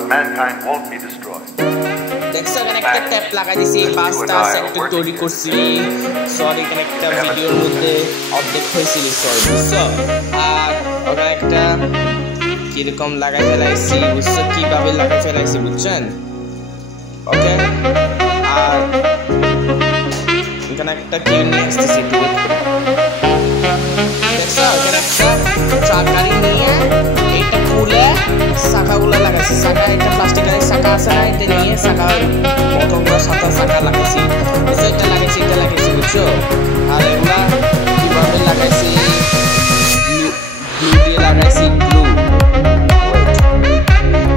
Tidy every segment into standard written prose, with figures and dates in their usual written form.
but mankind won't be destroyed. দেখছো এখানে একটা ট্যাপ লাগাই দিছি পাঁচটা সেক্টর তৈরি করছি সরি এখানে একটা ভিডিওর মধ্যে আপডেট হয়েছিল সরি বুঝছো আর ওখানে একটা কিরকম লাগাই ফেলাইছি বুঝছো কিভাবে লাগাই ফেলাইছি বুঝছেন ওকে আর এখানে একটা কিউ নিয়ে আসতেছি দেখছো এখানে একটা ট্রাক গাড়ি নিয়ে এইটা খুলে চাকাগুলো লাগাইছি চাকা একটা প্লাস্টিকের চাকা আছে না এটা নিয়ে চাকা মোটরগুলো সাথে চাকা লাগাইছি বুঝছো এটা লাগাইছি বুঝছো আর এগুলা কিভাবে লাগাইছি গ্লু দিয়ে লাগাইছি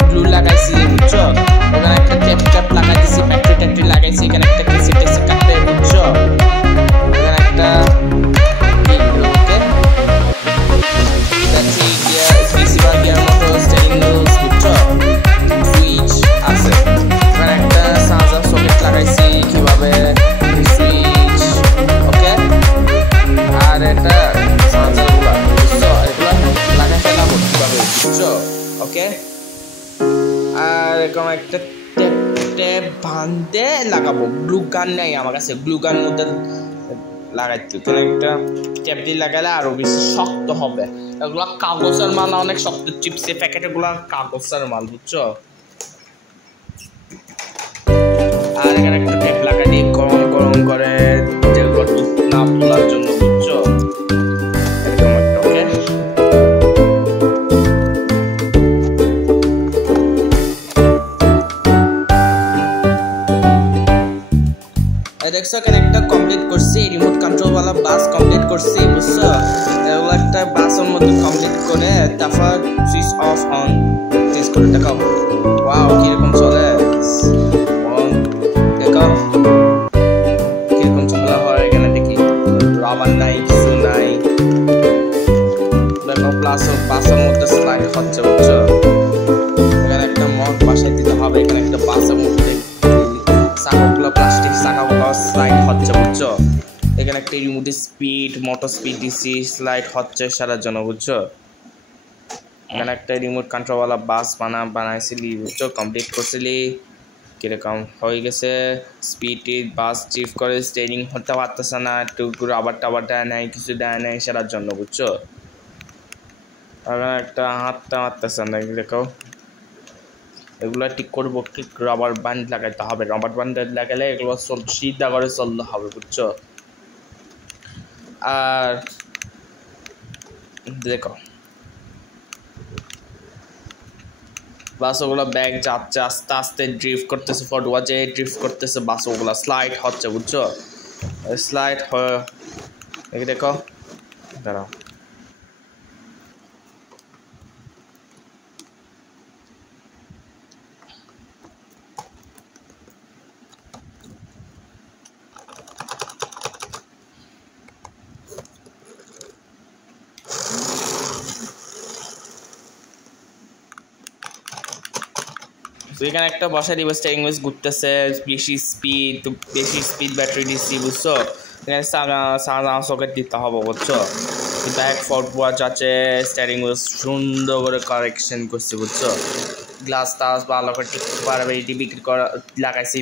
গ্লু লাগাইছি বুঝছো ওখানে একটা ট্যাপ লাগাই দিছি ফ্যাক্টরি লাগাইছি এখানে একটা কেসি কাটতে বুঝছো এখানে একটা ওকে আর এরকম একটা ট্যাপ বাঁধে লাগাবো গ্লু গান নেই আমার কাছে গ্লু গান মধ্যে লাগাইতে এখানে একটা ট্যাপ দিয়ে লাগালে আরো বেশি শক্ত হবে এগুলো কাগজের মাল অনেক শক্ত চিপসের প্যাকেট এগুলো কাগজের মাল বুঝছো আর এখানে একটা ট্যাপ লাগাই দিয়ে গরম করে যেগুলো দুধ না তোলার জন্য বুঝছো এরকম একটা ওকে দেখছো এখানে একটা কমপ্লিট করছি রিমোট কন্ট্রোল वाला বাস কমপ্লিট করছি বুঝছো এগুলো একটা বাসের মধ্যে কমপ্লিট করে তারপর সুইচ অফ অন সুইচ করে দেখাও ওয়াও কিরকম চলে দেখো কিরকম চলে হয় এখানে দেখি রাবার নাই কিছু নাই দেখো প্লাস বাসের মধ্যে স্লাইড হচ্ছে বুঝছো এখানে একটা মগ বাসায় দিতে হবে এখানে একটা বাসের মধ্যে চাকাগুলো প্লাস্টিক চাকাগুলো স্লাইড হচ্ছে বুঝছো এখানে একটা রিমোট স্পিড মোটর স্পিড দিছি স্লাইড হচ্ছে সারার জন্য বুঝছো এখানে একটা রিমোট কন্ট্রোল वाला বাস বানাইছিলি বুঝছো কমপ্লিট করছিলি কিরকম হয়ে গেছে স্পিড বাস চিফ করে স্টিয়ারিং হতে পারতেছে না একটু রাবার টাবার দেয় নাই কিছু দেয় নাই সারার জন্য বুঝছো এখানে একটা হাতটা মারতেছে না দেখো এগুলো ঠিক করবো ঠিক রাবার ব্যান্ড লাগাইতে হবে রাবার ব্যান্ড লাগালে এগুলো সিধা করে চলতে হবে বুঝছো আর দেখো বাস ওগুলো ব্যাগ যাচ্ছে আস্তে আস্তে ড্রিফট করতেছে ফটোয়াজে ড্রিফট করতেছে বাস ওগুলো স্লাইড হচ্ছে বুঝছো স্লাইড দেখো দাঁড়াও এখানে একটা বসা দিব স্টিয়ারিং হুইল ঘুরতেছে বেশি স্পিড ব্যাটারি দিচ্ছি বুঝছো এখানে সকেট দিতে হবে বুঝছো ব্যাক ফরওয়ার্ড যাচ্ছে স্টিয়ারিং হুইল সুন্দর করে কারেকশন করছে বুঝছো গ্লাস টাস ভালো করে ঠিক পারবে এটি বিক্রি করা লাগাইছি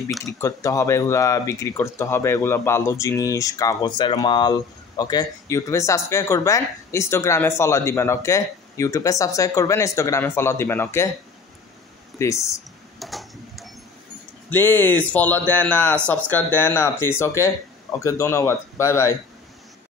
বিক্রি করতে হবে এগুলো ভালো জিনিস কাগজের মাল ওকে ইউটিউবে সাবস্ক্রাইব করবেন ইনস্টাগ্রামে ফলো দিবেন ওকে ইউটিউবে সাবস্ক্রাইব করবেন ইনস্টাগ্রামে ফলো দিবেন ওকে প্লিজ ফলো দেন না সাবস্ক্রাইব দেন না প্লিজ ওকে ধন্যবাদ বাই বাই